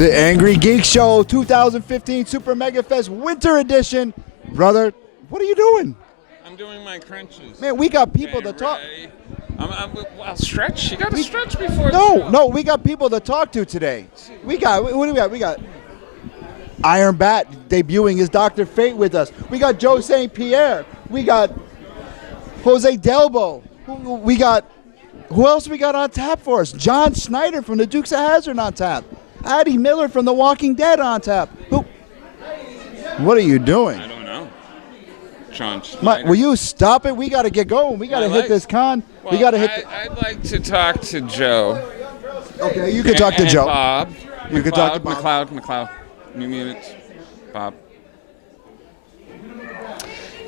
The Angry Geeks Show 2015 Super Megafest Winter Edition. Brother, what are you doing? I'm doing my crunches. Man, we got people to talk. I'll stretch. You got to stretch before. No, we got people to talk to today. What do we got? We got Iron Bat debuting his Dr. Fate with us. We got Joe St. Pierre. We got Jose Delbo. Who else we got on tap for us? John Schneider from the Dukes of Hazzard on tap. Addie Miller from The Walking Dead on tap. What are you doing? I don't know. John Schneider. Will you stop it? We got to get going. We got to hit this con. Well, we got to hit. I'd like to talk to Joe. Okay, you can talk to Joe. Bob. You can talk to Bob. McLeod. New Mutants. Bob.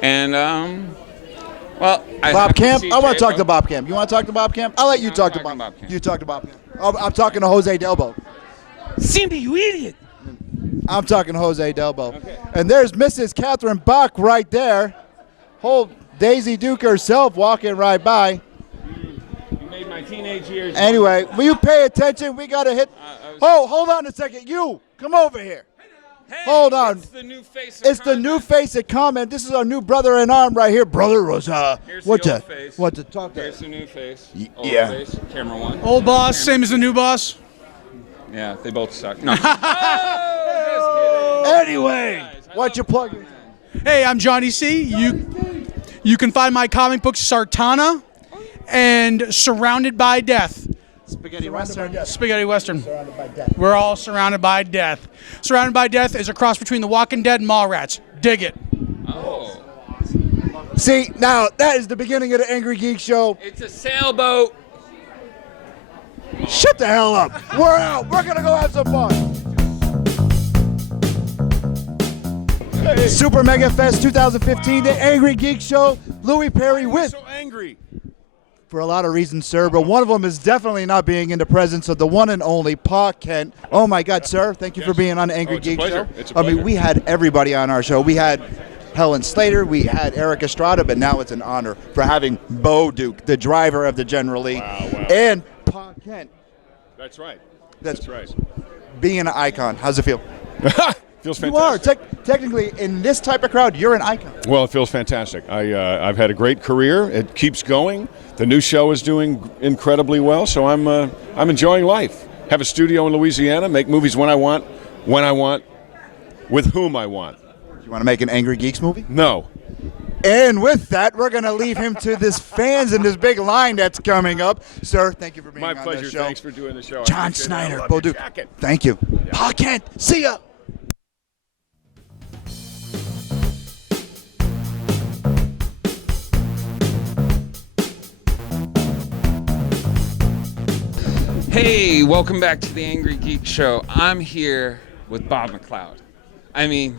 And Bob Camp. I want to talk to Bob Camp. You want to talk to Bob Camp? I'll let you talk to Bob. Camp. You talk to Bob Camp. I'm talking to Jose Delbo. Cindy, you idiot! I'm talking to Jose Delbo. Okay. And there's Mrs. Catherine Bach right there. Whole Daisy Duke herself walking right by. You made my teenage years. Anyway, will you pay attention? We got to hit. Hold on a second. You, come over here. Hey, hold on. It's the new face of It's the new face of comment. This is our new brother in arm right here. Brother was Here's the old face. What to talk to? Here's the new face. Yeah. Old face. Camera one. Old boss, same as the new boss. Yeah, they both suck. No. Anyway, what you plugging? Hey, I'm Johnny C. You can find my comic books Sartana and Surrounded by Death. Spaghetti Western. Spaghetti Western. Surrounded by death. We're all surrounded by death. Surrounded by Death is a cross between The Walking Dead and Mallrats. Dig it. Oh. See, now that is the beginning of the Angry Geeks Show. It's a sailboat. Shut the hell up. We're out. We're going to go have some fun. Hey. Super Mega Fest 2015, the Angry Geeks Show. Louis Perry with. So angry. For a lot of reasons, sir, but one of them is definitely not being in the presence of the one and only Pa Kent. Oh, my God, sir. Thank you for being on the Angry Geeks Show. It's a pleasure. I mean, we had everybody on our show. We had Helen Slater, we had Eric Estrada, but now it's an honor for having Bo Duke, the driver of the General Lee, and Pa Kent. That's right. That's right. Being an icon, how's it feel? Feels You are. fantastic. Technically, in this type of crowd, you're an icon. Well, it feels fantastic. I've had a great career. It keeps going. The new show is doing incredibly well, so I'm enjoying life. Have a studio in Louisiana, make movies when I want, with whom I want. You want to make an Angry Geeks movie? No. And with that, we're going to leave him to this fans in this big line that's coming up. Sir, thank you for being My on pleasure. the show. Thanks for doing the show. John Schneider, Bo Duke. Thank you. Pa Kent, see ya. Hey, welcome back to the Angry Geek Show. I'm here with Bob McLeod. I mean,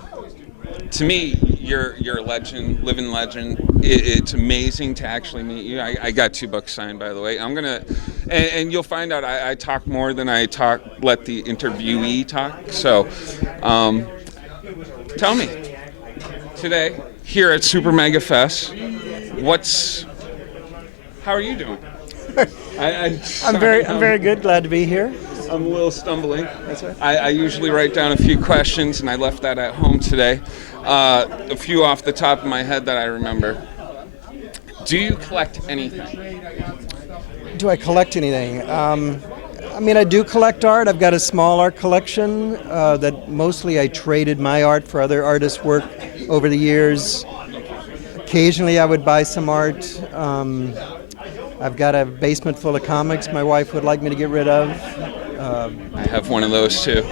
to me, you're a legend, living legend. It's amazing to actually meet you. I got 2 books signed, by the way. I'm gonna, and you'll find out I talk more than I talk. Let the interviewee talk. So, tell me today here at Super Mega Fest, how are you doing? I'm very good. Glad to be here. I'm a little stumbling. That's right. I usually write down a few questions, and I left that at home today. A few off the top of my head that I remember. Do you collect anything? Do I collect anything? I mean, I do collect art. I've got a small art collection that mostly I traded my art for other artists' work over the years. Occasionally, I would buy some art. I've got a basement full of comics my wife would like me to get rid of. I have one of those too.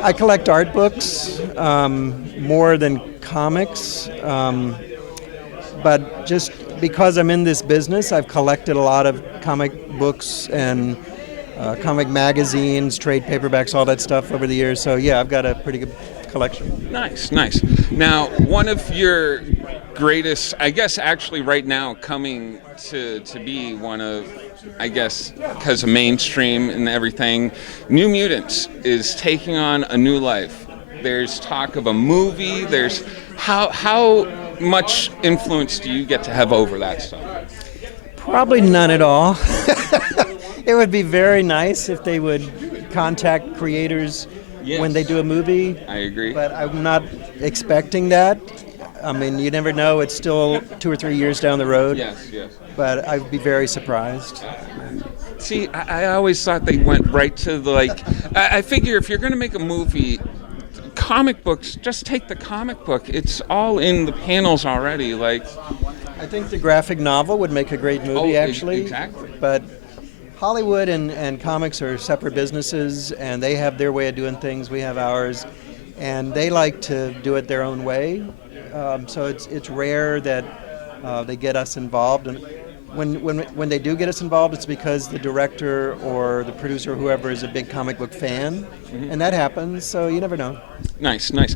I collect art books more than comics, but just because I'm in this business, I've collected a lot of comic books and comic magazines, trade paperbacks, all that stuff over the years. So yeah, I've got a pretty good collection. Nice. Now, one of your greatest, I guess actually right now coming to be one of, I guess, because of mainstream and everything, New Mutants is taking on a new life. There's talk of a movie. There's how much influence do you get to have over that stuff? Probably none at all. It would be very nice if they would contact creators Yes. when they do a movie. I agree. But I'm not expecting that. I mean, you never know. It's still 2 or 3 years down the road. Yes, yes. But I'd be very surprised. See, I always thought they went right to the, like, I figure if you're going to make a movie, comic books, just take the comic book. It's all in the panels already. Like, I think the graphic novel would make a great movie, actually. Exactly. But Hollywood and comics are separate businesses, and they have their way of doing things. We have ours, and they like to do it their own way. So it's rare that they get us involved. And when they do get us involved, it's because the director or the producer or whoever is a big comic book fan, and that happens. So you never know. Nice, nice.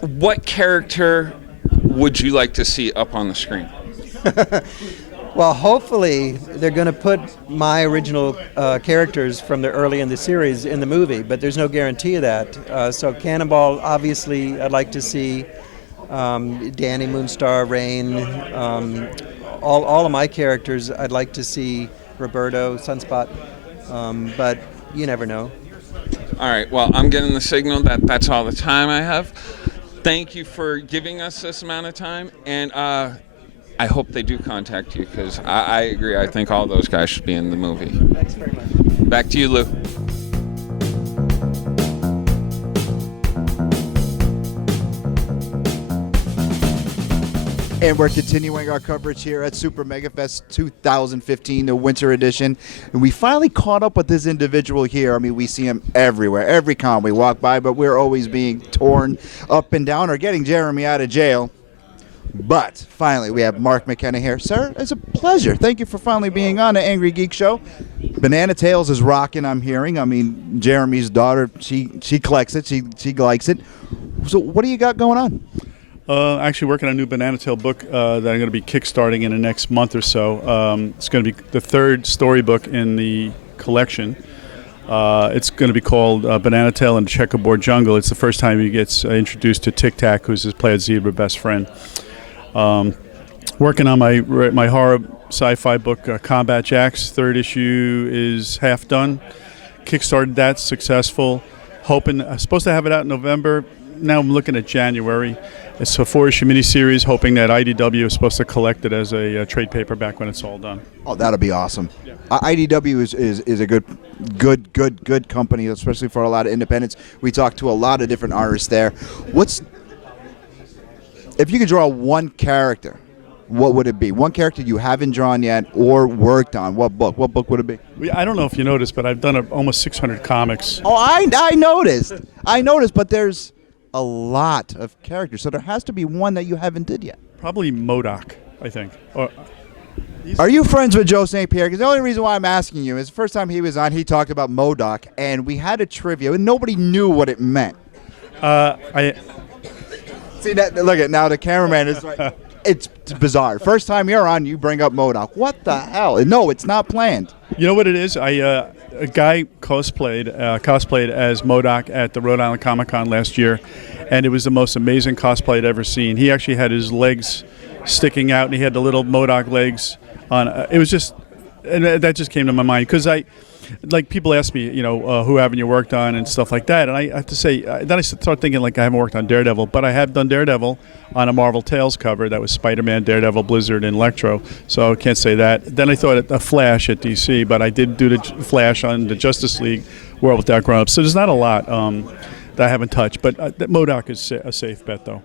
What character would you like to see up on the screen? Well, hopefully they're going to put my original characters from the early in the series in the movie, but there's no guarantee of that. So Cannonball, obviously, I'd like to see Danny, Moonstar, Rain, all of my characters. I'd like to see Roberto, Sunspot, but you never know. All right, well, I'm getting the signal that that's all the time I have. Thank you for giving us this amount of time, and I hope they do contact you, because I agree. I think all those guys should be in the movie. Thanks very much. Back to you, Lou. And we're continuing our coverage here at Super Megafest 2015, the winter edition. And we finally caught up with this individual here. I mean, we see him everywhere, every con we walk by, but we're always being torn up and down or getting Jeremy out of jail. But finally, we have Mark Mckenna here. Sir, it's a pleasure. Thank you for finally being on the Angry Geek Show. Banana Tales is rocking, I'm hearing. I mean, Jeremy's daughter, she collects it. She likes it. So what do you got going on? Actually working on a new Banana Tail book that I'm going to be kickstarting in the next month or so. It's going to be the third storybook in the collection. It's going to be called Banana Tail and Checkerboard Jungle. It's the first time he gets introduced to Tic Tac, who's his plaid zebra best friend. Working on my horror sci-fi book, Combat Jacks. Third issue is half done. Kickstarted that, successful. Supposed to have it out in November. Now I'm looking at January. It's a 4-issue miniseries, hoping that IDW is supposed to collect it as a trade paperback when it's all done. Oh, that'll be awesome. Yeah. IDW is a good company, especially for a lot of independents. We talk to a lot of different artists there. If you could draw one character, what would it be? One character you haven't drawn yet or worked on. What book? What book would it be? I don't know if you noticed, but I've done almost 600 comics. Oh, I noticed. I noticed, but there's a lot of characters, so there has to be one that you haven't did yet. Probably MODOK, I think. Are you friends with Joe St. Pierre? Because the only reason why I'm asking you is the first time he was on, he talked about MODOK, and we had a trivia, and nobody knew what it meant. See that? Look at now the cameraman is like, it's bizarre. First time you're on, you bring up MODOK. What the hell? No, it's not planned. You know what it is? A guy cosplayed as MODOK at the Rhode Island Comic Con last year, and it was the most amazing cosplay I'd ever seen. He actually had his legs sticking out, and he had the little MODOK legs on. It was just, and that just came to my mind because people ask me, who haven't you worked on and stuff like that, and I have to say, then I start thinking like I haven't worked on Daredevil, but I have done Daredevil on a Marvel Tales cover that was Spider-Man, Daredevil, Blizzard, and Electro, so I can't say that. Then I thought a Flash at DC, but I did do the Flash on the Justice League World Without Grown-Ups, so there's not a lot that I haven't touched, but MODOK is a safe bet, though.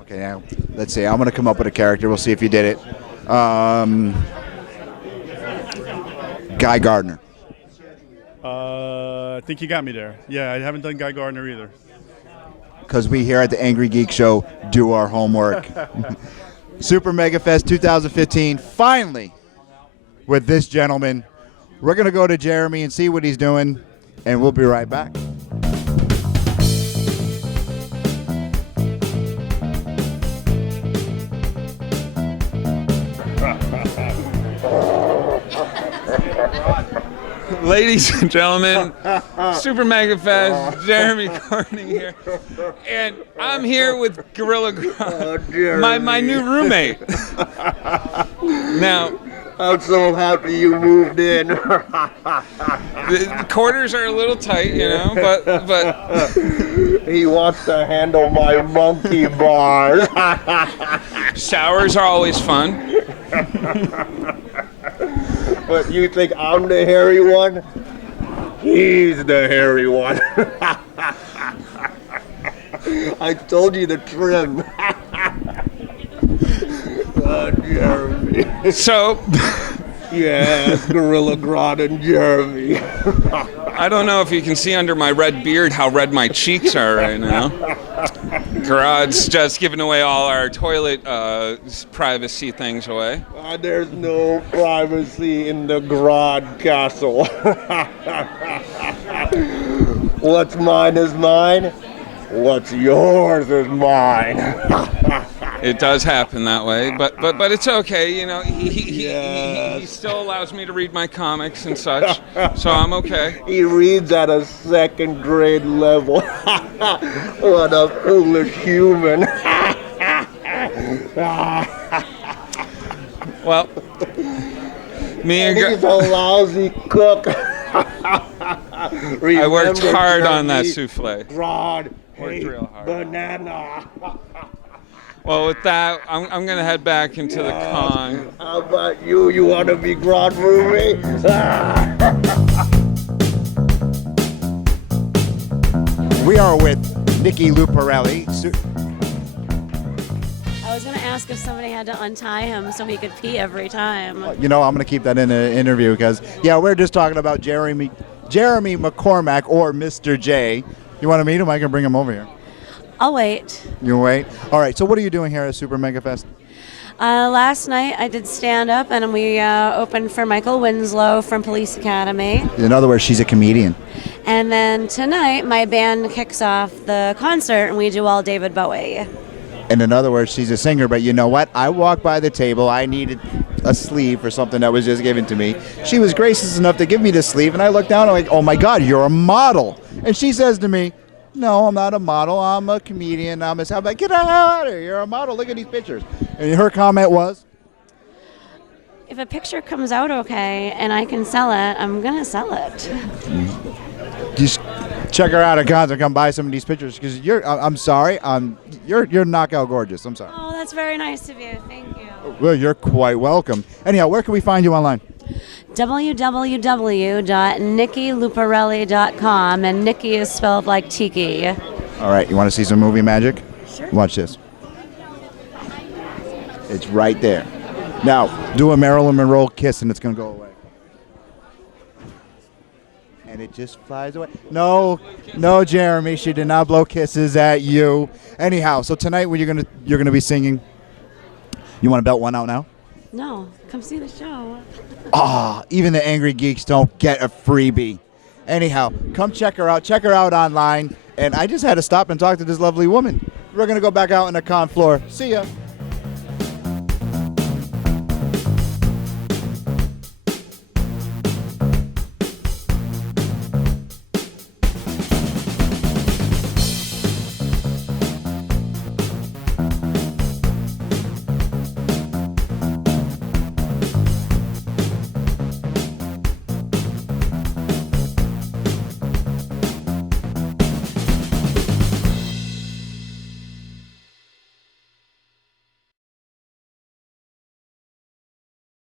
Okay, now, let's see. I'm going to come up with a character. We'll see if you did it. Guy Gardner. I think you got me there. Yeah, I haven't done Guy Gardner either. Because we here at the Angry Geek Show do our homework. Super Megafest 2015, finally, with this gentleman. We're going to go to Jeremy and see what he's doing, and we'll be right back. Ladies and gentlemen, Super Megafest, Jeremy Corning here, and I'm here with Gorilla Grodd, my new roommate. Now, I'm so happy you moved in. The quarters are a little tight, you know, but He wants to handle my monkey bars. showers are always fun. But you think I'm the hairy one? He's the hairy one. I told you to trim. Jeremy. So, Yes, Gorilla Grodd and Jeremy. I don't know if you can see under my red beard how red my cheeks are right now. Grodd's just giving away all our toilet privacy things away. There's no privacy in the Grodd castle. What's mine is mine. What's yours is mine. It does happen that way, but it's okay. You know, he still allows me to read my comics and such, so I'm okay. He reads at a second grade level. What a foolish human. Well, me and He's a lousy cook. I worked hard on that souffle. Grodd, Worked real hard. banana. Well, with that, I'm gonna head back into the con. How about you? You want to be Grodd movie? We are with Niki Luparelli. I was going to ask if somebody had to untie him so he could pee every time. You know, I'm going to keep that in the interview because, yeah, we're just talking about Jeremy McCormack or Mr. J. You want to meet him? I can bring him over here. I'll wait. You wait? All right, so what are you doing here at Super Megafest? Last night I did stand-up and we opened for Michael Winslow from Police Academy. In other words, she's a comedian. And then tonight my band kicks off the concert and we do all David Bowie. And in other words, she's a singer, but you know what? I walked by the table. I needed a sleeve for something that was just given to me. She was gracious enough to give me the sleeve, and I looked down and I'm like, oh my God, you're a model. And she says to me, no, I'm not a model. I'm a comedian. I'm like, get out of here. You're a model. Look at these pictures. And her comment was? If a picture comes out okay and I can sell it, I'm going to sell it. Just check her out at cons and come buy some of these pictures because I'm sorry, you're knockout gorgeous. I'm sorry. Oh, that's very nice of you. Thank you. Well, you're quite welcome. Anyhow, where can we find you online? www.nikiluparelli.com, and Nikki is spelled like tiki. All right, you want to see some movie magic? Sure. Watch this. It's right there. Now, do a Marilyn Monroe kiss and it's going to go away. And it just flies away. No, Jeremy, she did not blow kisses at you. Anyhow, so tonight when you're gonna be singing, you want to belt one out now? No, come see the show. Even the Angry Geeks don't get a freebie. Anyhow, come check her out. Check her out online. And I just had to stop and talk to this lovely woman. We're going to go back out on the con floor. See ya.